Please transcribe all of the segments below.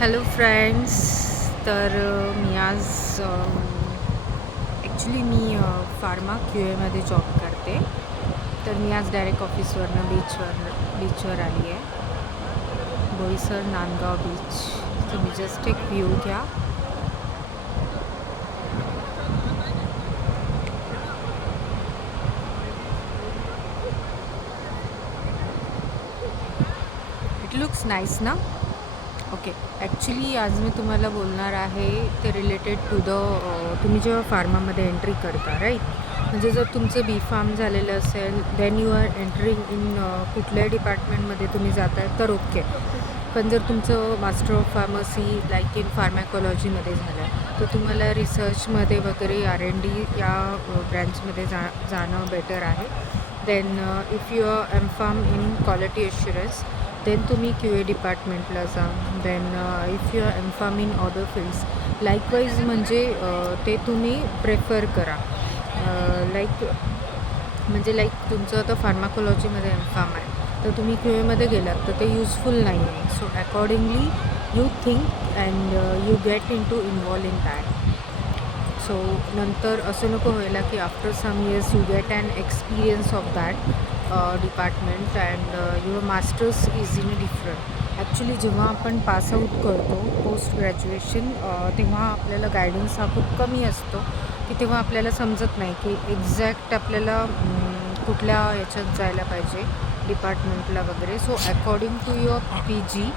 Hello friends. तर मी आज actually मी pharma Q एमध्ये जॉब करते. तर मी आज डायरेक्ट ऑफिसवरनं बीचवर आली आहे. बोईसर नांदगाव बीच. तुम्ही जस्ट एक व्ह्यू घ्या. इट लुक्स नाईस ना. ओके. ॲक्च्युली आज मी तुम्हाला बोलणार आहे ते रिलेटेड टू द तुम्ही जेव्हा फार्मामध्ये एंट्री करता राईट, म्हणजे जर तुमचं बी फार्म झालेलं असेल then you are entering in कुठल्याही डिपार्टमेंटमध्ये तुम्ही जाताय तर ओके. पण जर तुमचं master of pharmacy like in फार्मॅकॉलॉजीमध्ये झालं आहे तर तुम्हाला रिसर्चमध्ये वगैरे R&D या ब्रँचमध्ये जाणं बेटर आहे. Then if you are M pharm in quality assurance then तुम्ही क्यू ए डिपार्टमेंटला जा. Then if you are M pharm in other fields likewise म्हणजे ते तुम्ही प्रेफर करा. लाईक तुमचं आता फार्माकोलॉजीमध्ये एम फार्म आहे तर तुम्ही क्यू एमध्ये गेलात तर ते युजफुल नाही आहे. So accordingly you think and you get into involve in that. So नंतर असं नको व्हायला की after some years you get an experience of that department and your masters is in different. Actually जेव्हा आपण pass out करतो post graduation तेव्हा आपल्याला गायडन्स हा खूप कमी असतो की तेव्हा आपल्याला समजत नाही की एक्झॅक्ट आपल्याला कुठल्या याच्यात जायला पाहिजे डिपार्टमेंटला वगैरे. So according to your PG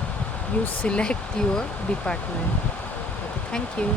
you select your department. Okay, thank you.